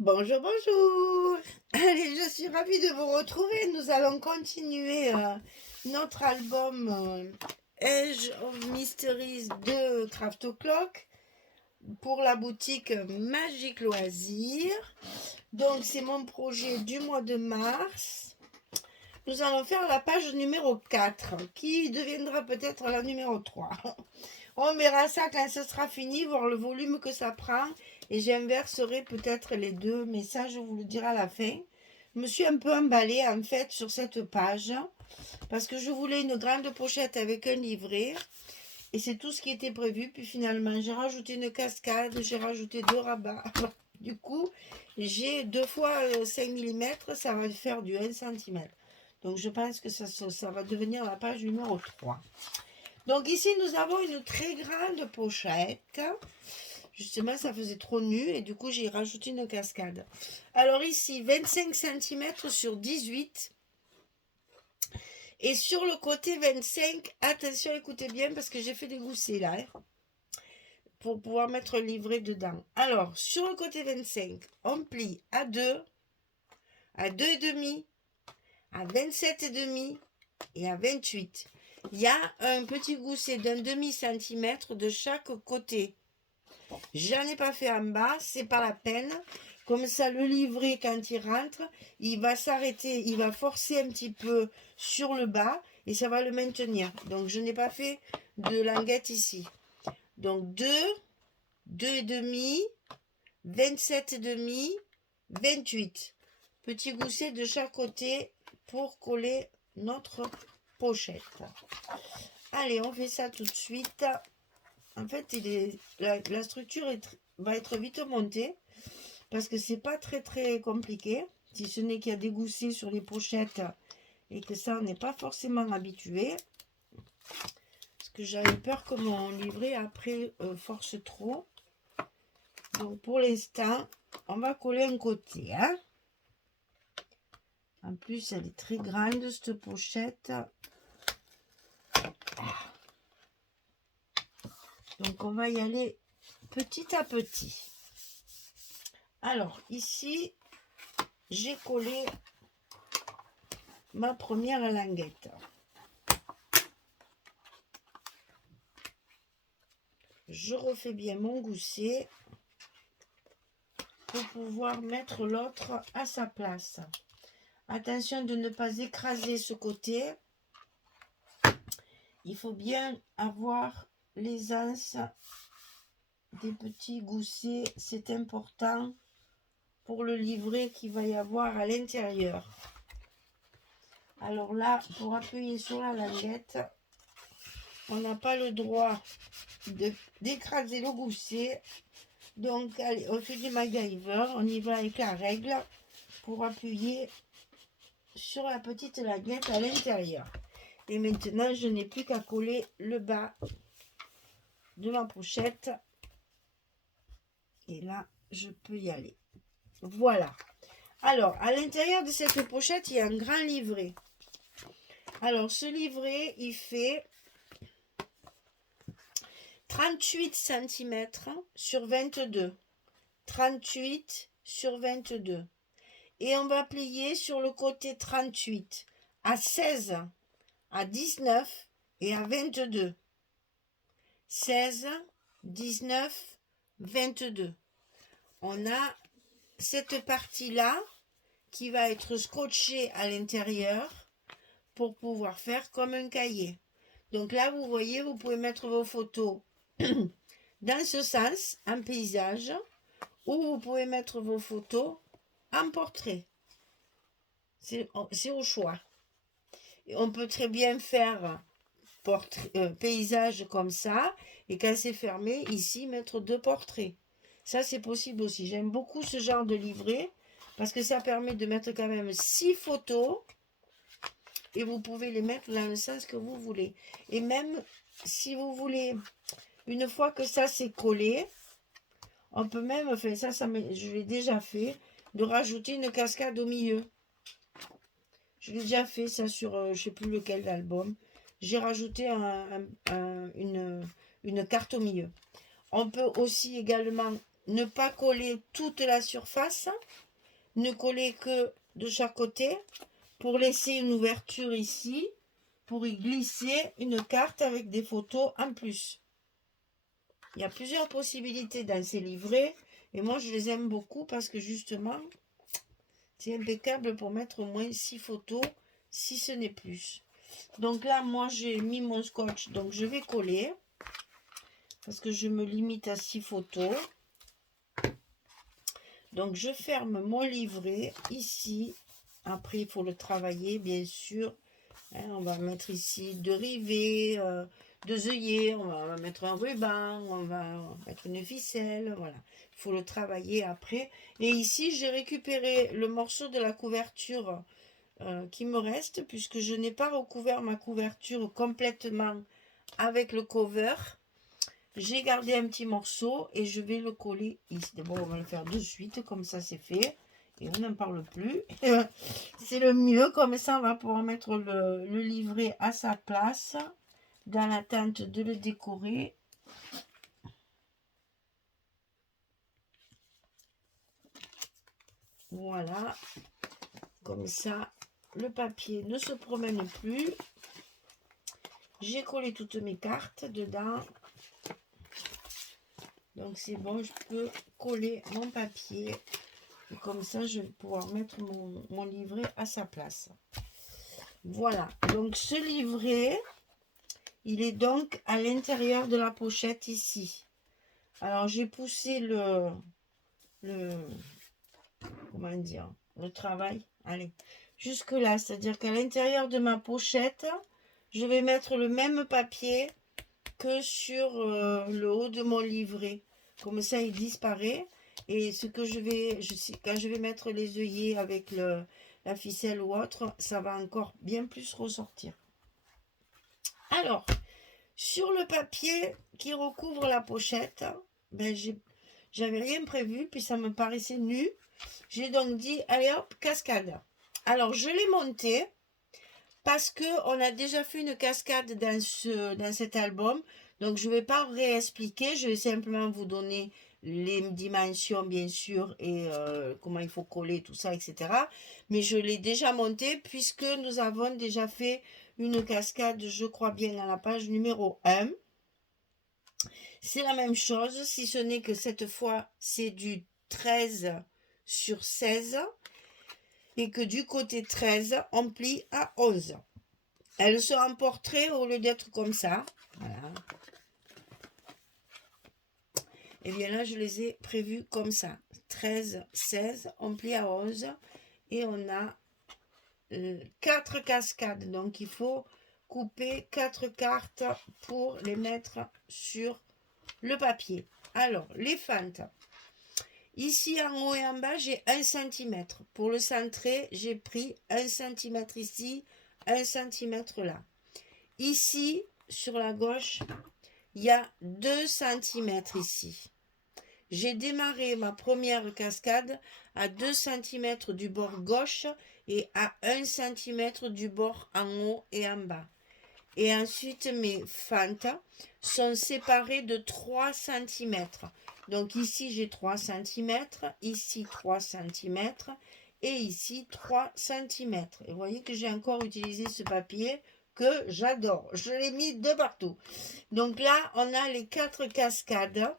Bonjour, bonjour. Allez, je suis ravie de vous retrouver. Nous allons continuer notre album Age of Mysteries de Craft O'Clock pour la boutique Magique Loisirs. Donc, c'est mon projet du mois de mars. Nous allons faire la page numéro 4 qui deviendra peut-être la numéro 3. On verra ça quand ce sera fini, voir le volume que ça prend. Et j'inverserai peut-être les deux, mais ça, je vous le dirai à la fin. Je me suis un peu emballée, en fait, sur cette page, parce que je voulais une grande pochette avec un livret. Et c'est tout ce qui était prévu. Puis finalement, j'ai rajouté une cascade, j'ai rajouté deux rabats. Du coup, j'ai 2 fois 5 mm, ça va faire du 1 cm. Donc je pense que ça va devenir la page numéro 3. Donc ici, nous avons une très grande pochette. Justement, ça faisait trop nu et du coup, j'ai rajouté une cascade. Alors ici, 25 cm sur 18. Et sur le côté 25, attention, écoutez bien parce que j'ai fait des goussets là. Pour pouvoir mettre le livret dedans. Alors, sur le côté 25, on plie à 2, à 2,5, à 27,5 et à 28. Il y a un petit gousset d'un demi-centimètre de chaque côté. J'en ai pas fait en bas, c'est pas la peine. Comme ça, le livret, quand il rentre, il va s'arrêter, il va forcer un petit peu sur le bas et ça va le maintenir. Donc, je n'ai pas fait de languette ici. Donc, 2, 2,5, 27,5, 28. Petit gousset de chaque côté pour coller notre pochette. Allez, on fait ça tout de suite. En fait, la structure va être vite montée parce que c'est pas très compliqué. Si ce n'est qu'il y a des goussets sur les pochettes et que ça, on n'est pas forcément habitué. Parce que j'avais peur que mon livret après force trop. Donc pour l'instant, on va coller un côté. Hein. En plus, elle est très grande, cette pochette. Donc on va y aller petit à petit. Alors ici, j'ai collé ma première languette. Je refais bien mon gousset pour pouvoir mettre l'autre à sa place. Attention de ne pas écraser ce côté. Il faut bien avoir les anses des petits goussets. C'est important pour le livret qu'il va y avoir à l'intérieur. Alors là, pour appuyer sur la languette, on n'a pas le droit d'écraser le gousset. Donc, allez, on fait du MacGyver, on y va avec la règle pour appuyer sur la petite languette à l'intérieur. Et maintenant, je n'ai plus qu'à coller le bas de ma pochette. Et là, je peux y aller. Voilà. Alors, à l'intérieur de cette pochette, il y a un grand livret. Alors, ce livret, il fait 38 cm sur 22. 38 sur 22. Et on va plier sur le côté 38 à 16, à 19 et à 22. 16, 19, 22. On a cette partie-là qui va être scotchée à l'intérieur pour pouvoir faire comme un cahier. Donc là, vous voyez, vous pouvez mettre vos photos dans ce sens, en paysage, ou vous pouvez mettre vos photos en portrait. C'est au choix. Et on peut très bien faire paysage comme ça, et quand c'est fermé, ici, mettre 2 portraits. Ça, c'est possible aussi. J'aime beaucoup ce genre de livret, parce que ça permet de mettre quand même 6 photos, et vous pouvez les mettre dans le sens que vous voulez. Et même si vous voulez, une fois que ça c'est collé, on peut même, enfin ça je l'ai déjà fait, de rajouter une cascade au milieu. Je l'ai déjà fait ça sur, je ne sais plus lequel d'album. J'ai rajouté une carte au milieu. On peut aussi également ne pas coller toute la surface, ne coller que de chaque côté pour laisser une ouverture ici, pour y glisser une carte avec des photos en plus. Il y a plusieurs possibilités dans ces livrets et moi je les aime beaucoup parce que justement c'est impeccable pour mettre au moins 6 photos si ce n'est plus. Donc là moi j'ai mis mon scotch, donc je vais coller parce que je me limite à 6 photos. Donc je ferme mon livret ici. Après il faut le travailler bien sûr. On va mettre ici 2 rivets, 2 œillets, on va mettre un ruban, on va mettre une ficelle, voilà. Il faut le travailler après. Et ici, j'ai récupéré le morceau de la couverture qui me reste, puisque je n'ai pas recouvert ma couverture complètement avec le cover. J'ai gardé un petit morceau et je vais le coller ici. D'abord, on va le faire de suite, comme ça c'est fait. Et on n'en parle plus. C'est le mieux, comme ça on va pouvoir mettre le livret à sa place dans l'attente de le décorer. Voilà, comme ça le papier ne se promène plus. J'ai collé toutes mes cartes dedans. Donc c'est bon, je peux coller mon papier. Et comme ça, je vais pouvoir mettre mon livret à sa place. Voilà, donc ce livret, il est donc à l'intérieur de la pochette ici. Alors j'ai poussé comment dire, le travail, allez, jusque là, c'est-à-dire qu'à l'intérieur de ma pochette, je vais mettre le même papier que sur le haut de mon livret. Comme ça, il disparaît. Et ce que quand je vais mettre les œillets avec la ficelle ou autre, ça va encore bien plus ressortir. Alors, sur le papier qui recouvre la pochette, ben j'avais rien prévu, puis ça me paraissait nu. J'ai donc dit, allez hop, cascade. Alors, je l'ai monté parce qu'on a déjà fait une cascade dans cet album. Donc, je ne vais pas réexpliquer. Je vais simplement vous donner les dimensions, bien sûr, et comment il faut coller, tout ça, etc. Mais je l'ai déjà monté puisque nous avons déjà fait une cascade, je crois bien, à la page numéro 1. C'est la même chose, si ce n'est que cette fois, c'est du 13 sur 16 et que du côté 13, on plie à 11. Elles sont en portrait au lieu d'être comme ça. Voilà. Et bien là, je les ai prévues comme ça. 13, 16, on plie à 11 et on a 4 cascades. Donc, il faut couper 4 cartes pour les mettre sur le papier. Alors, les fentes. Ici, en haut et en bas, j'ai 1 cm. Pour le centrer, j'ai pris 1 cm ici, 1 cm là. Ici, sur la gauche, il y a 2 cm ici. J'ai démarré ma première cascade à 2 cm du bord gauche et à 1 cm du bord en haut et en bas. Et ensuite, mes fentes sont séparées de 3 cm. Donc ici, j'ai 3 cm, ici 3 cm et ici 3 cm. Et vous voyez que j'ai encore utilisé ce papier que j'adore. Je l'ai mis de partout. Donc là, on a les 4 cascades.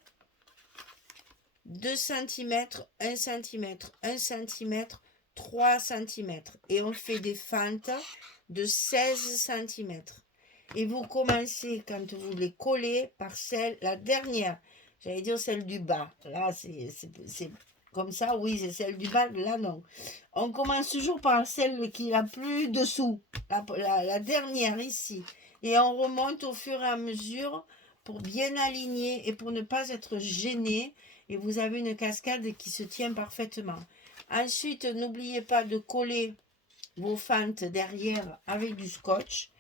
2 cm, 1 cm, 1 cm, 3 cm. Et on fait des fentes de 16 cm. Et vous commencez, quand vous les collez, par la dernière. J'allais dire celle du bas. Là, c'est comme ça, oui, c'est celle du bas. Là, non. On commence toujours par celle qui est la plus dessous. La dernière ici. Et on remonte au fur et à mesure pour bien aligner et pour ne pas être gêné. Et vous avez une cascade qui se tient parfaitement. Ensuite, n'oubliez pas de coller vos fentes derrière avec du scotch.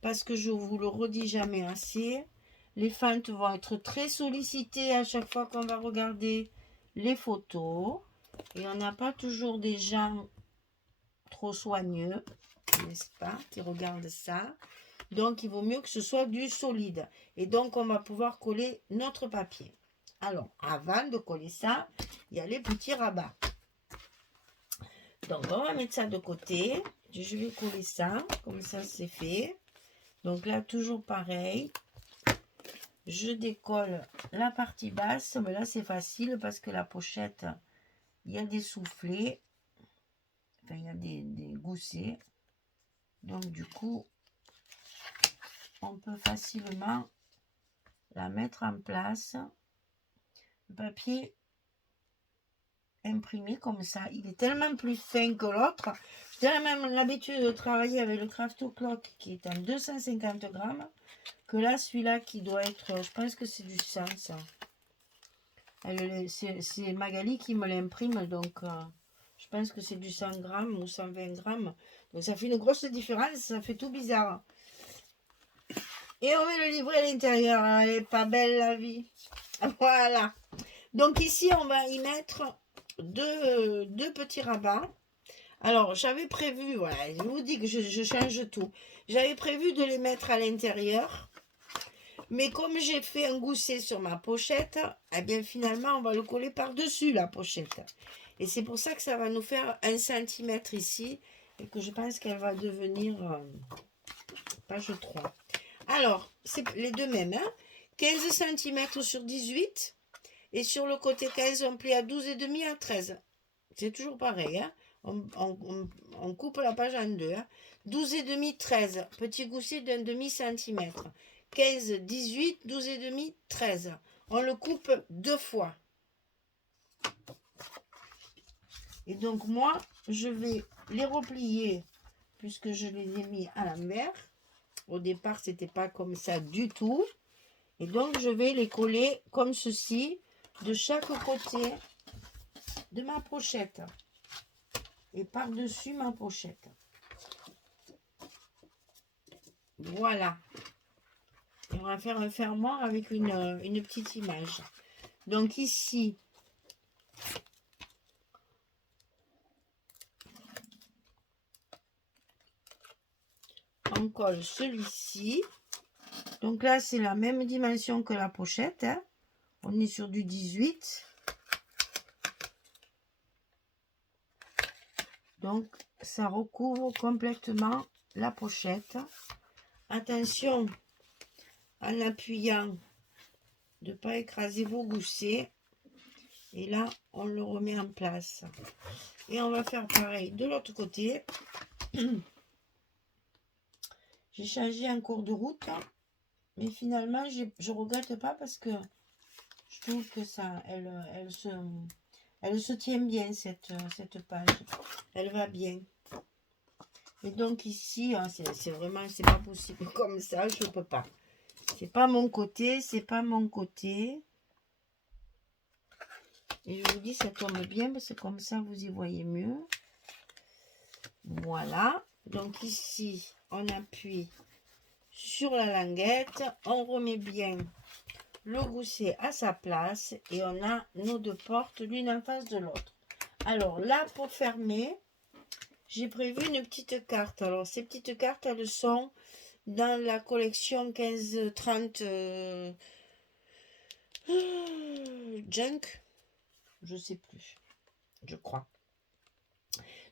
Parce que je vous le redis jamais assez, les fentes vont être très sollicitées à chaque fois qu'on va regarder les photos. Et on n'a pas toujours des gens trop soigneux, n'est-ce pas, qui regardent ça. Donc, il vaut mieux que ce soit du solide. Et donc, on va pouvoir coller notre papier. Alors, avant de coller ça, il y a les petits rabats. Donc, on va mettre ça de côté. Je vais coller ça, comme ça c'est fait. Donc là, toujours pareil. Je décolle la partie basse. Mais là, c'est facile parce que la pochette, il y a des soufflets. Enfin, il y a des goussets. Donc, du coup, on peut facilement la mettre en place. Le papier imprimé comme ça, il est tellement plus fin que l'autre. J'ai même l'habitude de travailler avec le Crafto Clock qui est en 250 grammes que là, celui-là qui doit être, je pense que c'est du 100 ça. C'est Magali qui me l'imprime, donc je pense que c'est du 100 grammes ou 120 grammes. Donc ça fait une grosse différence, ça fait tout bizarre. Et on met le livret à l'intérieur, elle est pas belle la vie. Voilà. Donc ici, on va y mettre deux petits rabats. Alors, j'avais prévu, voilà, je vous dis que je change tout. J'avais prévu de les mettre à l'intérieur. Mais comme j'ai fait un gousset sur ma pochette, eh bien finalement, on va le coller par-dessus la pochette. Et c'est pour ça que ça va nous faire 1 cm ici. Et que je pense qu'elle va devenir page 3. Alors, c'est les deux mêmes. Hein, 15 cm sur 18. Et sur le côté 15, on plie à 12,5 à 13. C'est toujours pareil. Hein, on coupe la page en deux. Hein. 12,5, 13. Petit gousset d'un demi-centimètre. 15, 18, 12,5, 13. On le coupe 2 fois. Et donc moi, je vais les replier puisque je les ai mis à l'envers. Au départ, c'était pas comme ça du tout. Et donc, je vais les coller comme ceci de chaque côté de ma pochette. Et par-dessus ma pochette. Voilà. Et on va faire un fermoir avec une petite image. Donc ici, on colle celui-ci. Donc là, c'est la même dimension que la pochette. Hein. On est sur du 18. Donc, ça recouvre complètement la pochette. Attention, en appuyant, de ne pas écraser vos goussets. Et là, on le remet en place. Et on va faire pareil de l'autre côté. J'ai changé en cours de route. Mais finalement, je ne regrette pas parce que je trouve que ça, elle se tient bien, cette page. Elle va bien. Et donc ici, hein, c'est vraiment, c'est pas possible comme ça, je ne peux pas. C'est pas mon côté, c'est pas mon côté. Et je vous dis, ça tombe bien parce que comme ça, vous y voyez mieux. Voilà. Donc ici, on appuie sur la languette. On remet bien le gousset à sa place. Et on a nos deux portes, l'une en face de l'autre. Alors là, pour fermer, j'ai prévu une petite carte. Alors, ces petites cartes, elles sont dans la collection 15-30 Junk. Je sais plus. Je crois.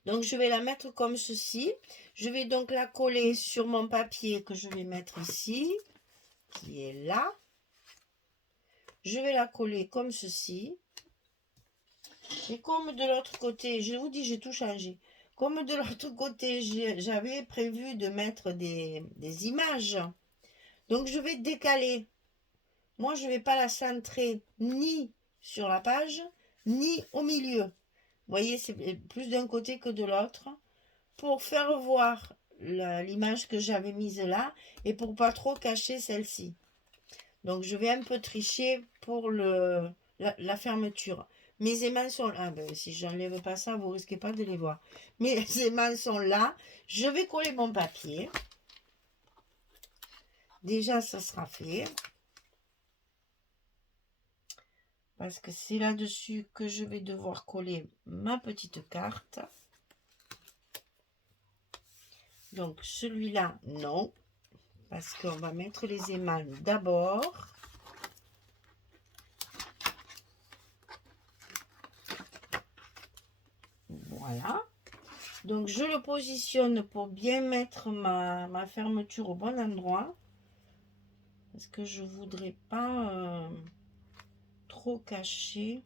Donc, je vais la mettre comme ceci. Je vais donc la coller sur mon papier que je vais mettre ici, qui est là. Je vais la coller comme ceci. Et comme de l'autre côté, je vous dis, j'ai tout changé. Comme de l'autre côté, j'avais prévu de mettre des images. Donc, je vais décaler. Moi, je ne vais pas la centrer ni sur la page, ni au milieu. Vous voyez, c'est plus d'un côté que de l'autre. Pour faire voir l'image que j'avais mise là et pour pas trop cacher celle-ci. Donc, je vais un peu tricher pour la fermeture. Mes aimants sont là. Ah ben, si je n'enlève pas ça, vous risquez pas de les voir. Mes aimants sont là. Je vais coller mon papier. Déjà, ça sera fait. Parce que c'est là-dessus que je vais devoir coller ma petite carte. Donc, celui-là, non. Parce qu'on va mettre les émals d'abord. Voilà. Donc, je le positionne pour bien mettre ma fermeture au bon endroit. Parce que je voudrais pas trop cacher.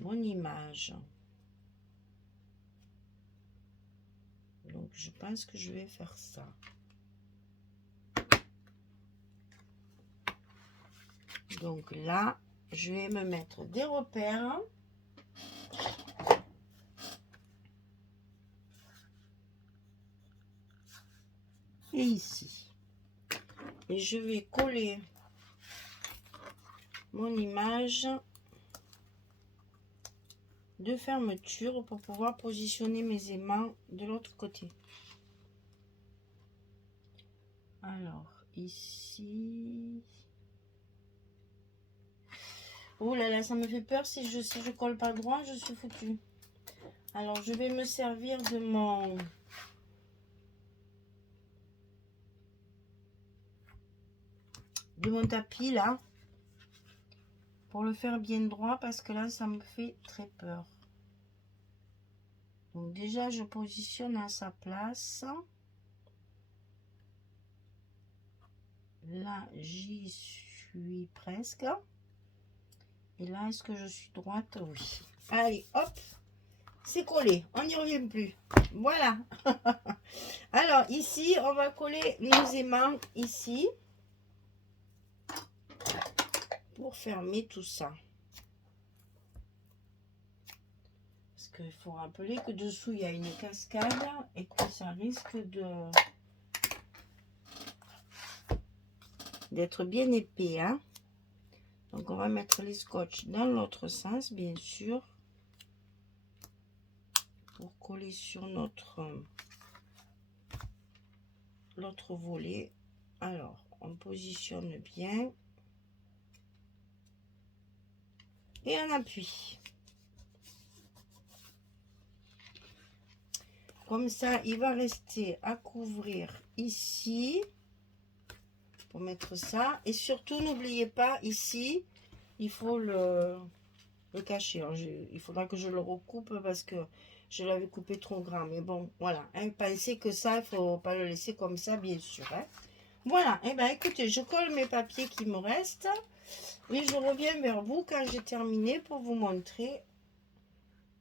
Mon image. Donc, je pense que je vais faire ça. Donc là, je vais me mettre des repères. Et ici. Et je vais coller mon image de fermeture pour pouvoir positionner mes aimants de l'autre côté. Alors, ici... Oh là là, ça me fait peur. Si je colle pas droit, je suis foutue. Alors, je vais me servir de mon tapis là pour le faire bien droit, parce que là, ça me fait très peur. Donc déjà, je positionne à sa place. Là, j'y suis presque. Et là, est-ce que je suis droite? Oui. Allez, hop, c'est collé. On n'y revient plus. Voilà. Alors, ici, on va coller nos aimants ici pour fermer tout ça. Parce qu'il faut rappeler que dessous, il y a une cascade et que ça risque d'être bien épais, hein. Donc, on va mettre les scotch dans l'autre sens, bien sûr, pour coller sur l'autre volet. Alors, on positionne bien et on appuie. Comme ça, il va rester à couvrir ici pour mettre ça. Et surtout, n'oubliez pas, ici, il faut le cacher. Alors, il faudra que je le recoupe parce que je l'avais coupé trop grand. Mais bon, voilà. Hein, pensez que ça, il ne faut pas le laisser comme ça, bien sûr. Hein. Voilà. Et bien, écoutez, je colle mes papiers qui me restent. Et je reviens vers vous quand j'ai terminé pour vous montrer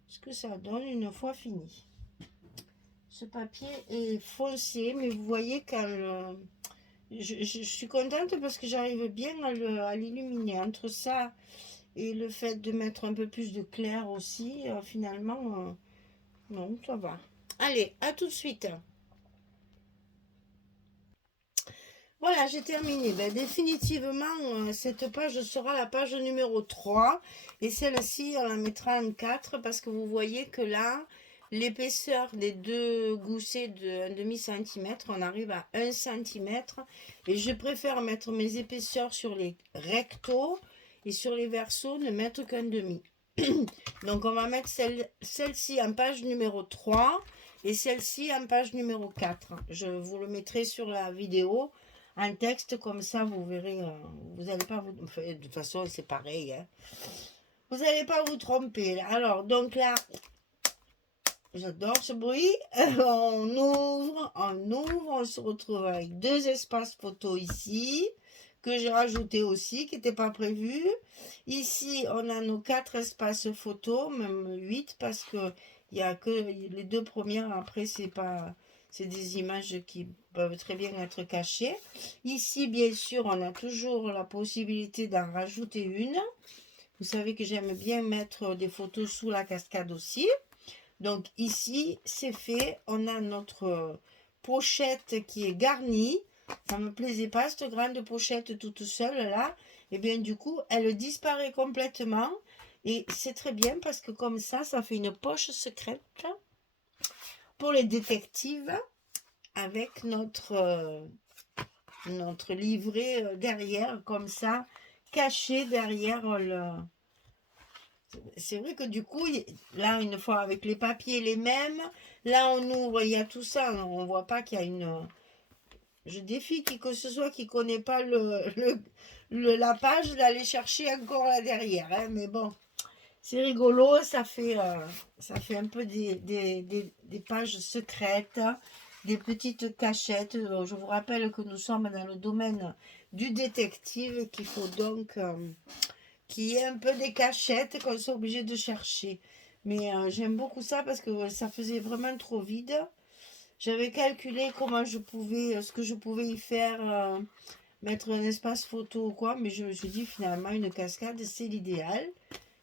ce que ça donne une fois fini. Ce papier est foncé, mais vous voyez quand je suis contente parce que j'arrive bien à l'illuminer. Entre ça et le fait de mettre un peu plus de clair aussi, finalement, non, ça va. Allez, à tout de suite. Voilà, j'ai terminé. Ben, définitivement, cette page sera la page numéro 3. Et celle-ci, on la mettra en 4 parce que vous voyez que là, l'épaisseur des deux goussets de 1,5 cm, on arrive à 1 cm. Et je préfère mettre mes épaisseurs sur les rectos et sur les versos, ne mettre qu'un demi. Donc, on va mettre celle-ci en page numéro 3 et celle-ci en page numéro 4. Je vous le mettrai sur la vidéo. Un texte comme ça, vous verrez, vous n'allez pas vous... De toute façon, c'est pareil. Hein. Vous n'allez pas vous tromper. Alors, donc là, j'adore ce bruit. On ouvre, on se retrouve avec 2 espaces photos ici, que j'ai rajouté aussi, qui n'étaient pas prévus. Ici, on a nos 4 espaces photos, même 8, parce que il n'y a que les 2 premières, après, c'est des images qui peuvent très bien être cachées. Ici, bien sûr, on a toujours la possibilité d'en rajouter une. Vous savez que j'aime bien mettre des photos sous la cascade aussi. Donc ici, c'est fait. On a notre pochette qui est garnie. Ça ne me plaisait pas, cette grande pochette toute seule là. Et bien du coup, elle disparaît complètement. Et c'est très bien parce que comme ça fait une poche secrète pour les détectives avec notre livret derrière, comme ça, caché derrière le... C'est vrai que du coup, là, une fois avec les papiers les mêmes, là, on ouvre, il y a tout ça, on ne voit pas qu'il y a Je défie qui que ce soit qui ne connaît pas la page d'aller chercher encore là derrière, hein, mais bon. C'est rigolo, ça fait un peu des pages secrètes, des petites cachettes. Je vous rappelle que nous sommes dans le domaine du détective, qu'il faut donc qu'il y ait un peu des cachettes qu'on soit obligé de chercher. Mais j'aime beaucoup ça parce que ça faisait vraiment trop vide. J'avais calculé comment je pouvais, ce que je pouvais y faire, mettre un espace photo ou quoi, mais je me suis dit finalement une cascade, c'est l'idéal.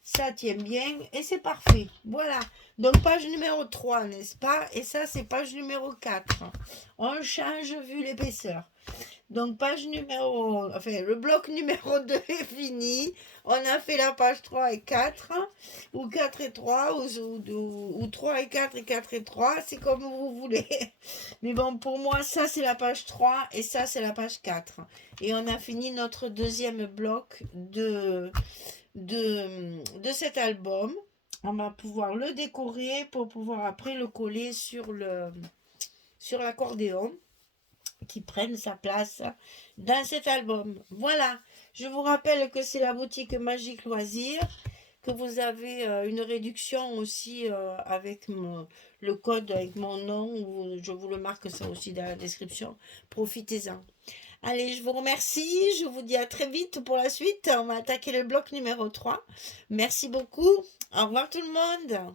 Ça tient bien et c'est parfait. Voilà. Donc page numéro 3, n'est-ce pas? Et ça, c'est page numéro 4. On change vu l'épaisseur. Donc page numéro... Enfin, le bloc numéro 2 est fini. On a fait la page 3 et 4. Ou 4 et 3. Ou 3 et 4 et 4 et 3. C'est comme vous voulez. Mais bon, pour moi, ça c'est la page 3 et ça c'est la page 4. Et on a fini notre deuxième bloc de cet album. On va pouvoir le décorer pour pouvoir après le coller sur l'accordéon qui prenne sa place dans cet album. Voilà, je vous rappelle que c'est la boutique Magique Loisirs, que vous avez une réduction aussi avec le code, avec mon nom, je vous le marque ça aussi dans la description. Profitez-en. Allez, je vous remercie. Je vous dis à très vite pour la suite. On va attaquer le bloc numéro 3. Merci beaucoup. Au revoir tout le monde.